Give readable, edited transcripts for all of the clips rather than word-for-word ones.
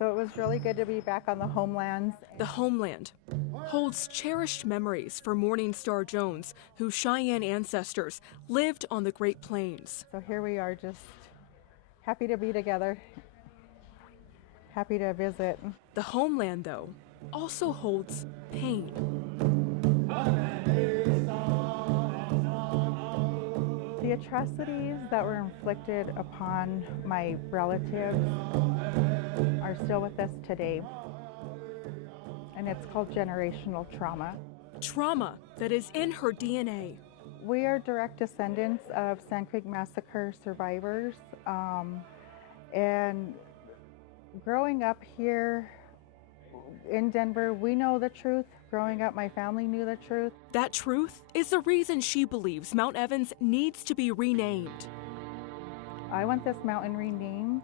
So it was really good to be back on the homelands. The homeland holds cherished memories for Morning Star Jones, whose Cheyenne ancestors lived on the Great Plains. So here we are, just happy to be together, happy to visit. The homeland, though, also holds pain. The atrocities that were inflicted upon my relatives are still with us today, and it's called generational trauma. Trauma that is in her DNA. We are direct descendants of Sand Creek Massacre survivors, and growing up here in Denver, we know the truth. Growing up, my family knew the truth. That truth is the reason she believes Mount Evans needs to be renamed. I want this mountain renamed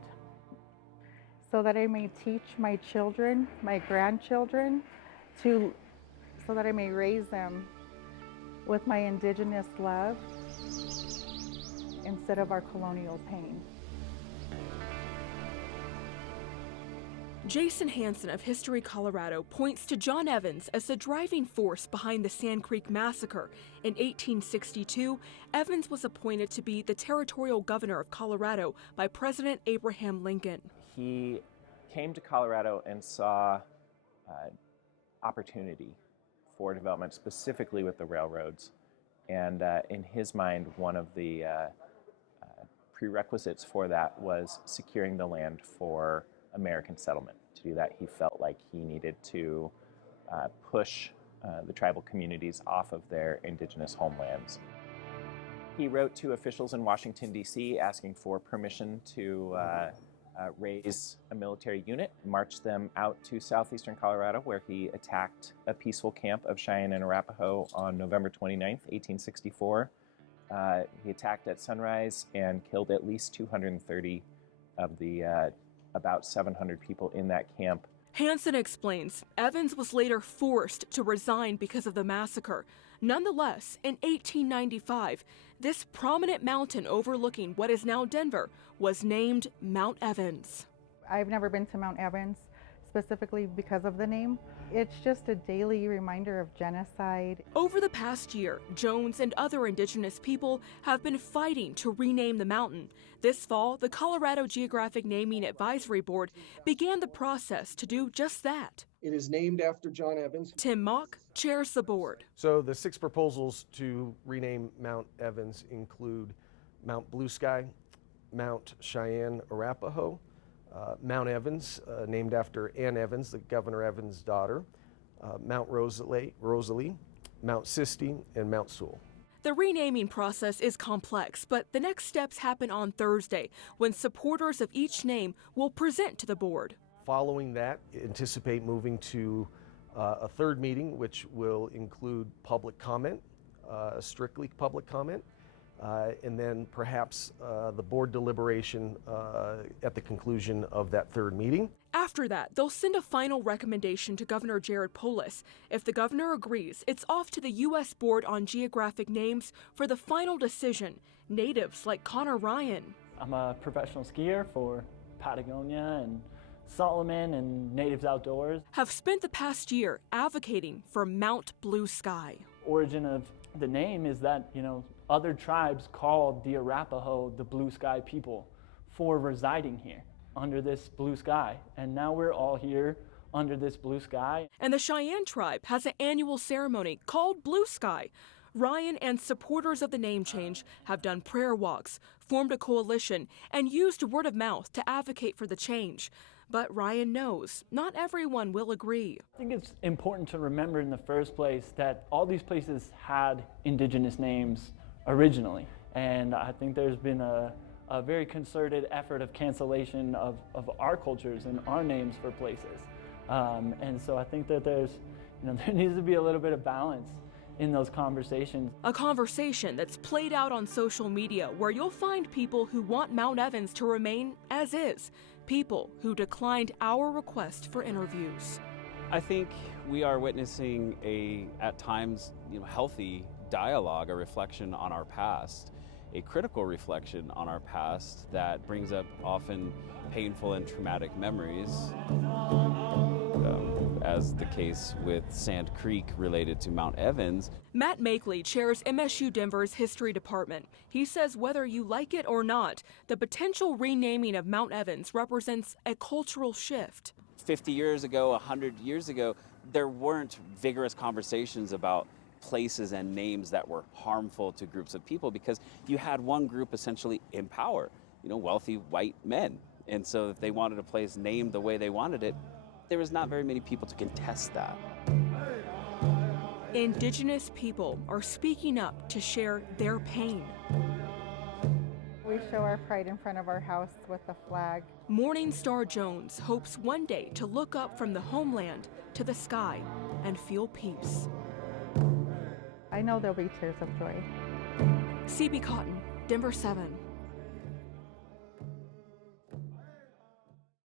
so that I may teach my children, my grandchildren, so that I may raise them with my indigenous love instead of our colonial pain. Jason Hansen of History Colorado points to John Evans as the driving force behind the Sand Creek Massacre. In 1862, Evans was appointed to be the territorial governor of Colorado by President Abraham Lincoln. He came to Colorado and saw opportunity for development, specifically with the railroads. And in his mind, one of the prerequisites for that was securing the land for American settlement. To do that, he felt like he needed to push the tribal communities off of their indigenous homelands. He wrote to officials in Washington, D.C. asking for permission to raise a military unit, marched them out to southeastern Colorado, where he attacked a peaceful camp of Cheyenne and Arapaho on November 29th, 1864. He attacked at sunrise and killed at least 230 of the about 700 people in that camp. Hansen explains Evans was later forced to resign because of the massacre. Nonetheless, in 1895, this prominent mountain overlooking what is now Denver was named Mount Evans. I've never been to Mount Evans specifically because of the name. It's just a daily reminder of genocide. Over the past year, Jones and other indigenous people have been fighting to rename the mountain. This fall, the Colorado Geographic Naming Advisory Board began the process to do just that. It is named after John Evans. Tim Mock chairs the board. So the 6 proposals to rename Mount Evans include Mount Blue Sky, Mount Cheyenne Arapaho, Mount Evans, named after Ann Evans, the Governor Evans' daughter, Mount Rosalie, Mount Sisti, and Mount Sewell. The renaming process is complex, but the next steps happen on Thursday, when supporters of each name will present to the board. Following that, anticipate moving to a third meeting, which will include public comment, strictly public comment, and then perhaps the board deliberation at the conclusion of that third meeting. After that, they'll send a final recommendation to Governor Jared Polis. If the governor agrees, it's off to the U.S. Board on Geographic Names for the final decision. Natives like Connor Ryan. I'm a professional skier for Patagonia and Solomon and Natives Outdoors. Have spent the past year advocating for Mount Blue Sky. Origin of the name is that, other tribes called the Arapaho the Blue Sky people for residing here under this blue sky. And now we're all here under this blue sky. And the Cheyenne tribe has an annual ceremony called Blue Sky. Ryan and supporters of the name change have done prayer walks, formed a coalition, and used word of mouth to advocate for the change. But Ryan knows not everyone will agree. I think it's important to remember in the first place that all these places had indigenous names originally. And I think there's been a very concerted effort of cancellation of our cultures and our names for places. And so I think that there needs to be a little bit of balance in those conversations. A conversation that's played out on social media, where you'll find people who want Mount Evans to remain as is, people who declined our request for interviews. I think we are witnessing at times, healthy dialogue, a reflection on our past. a critical reflection on our past that brings up often painful and traumatic memories, as the case with Sand Creek related to Mount Evans. Matt Makeley chairs MSU Denver's history department. He says whether you like it or not, the potential renaming of Mount Evans represents a cultural shift. 50 years ago, 100 years ago, there weren't vigorous conversations about places and names that were harmful to groups of people because you had one group essentially in power, wealthy white men. And so if they wanted a place named the way they wanted it, there was not very many people to contest that. Indigenous people are speaking up to share their pain. We show our pride in front of our house with the flag. Morning Star Jones hopes one day to look up from the homeland to the sky and feel peace. I know there'll be tears of joy. CB Cotton, Denver 7.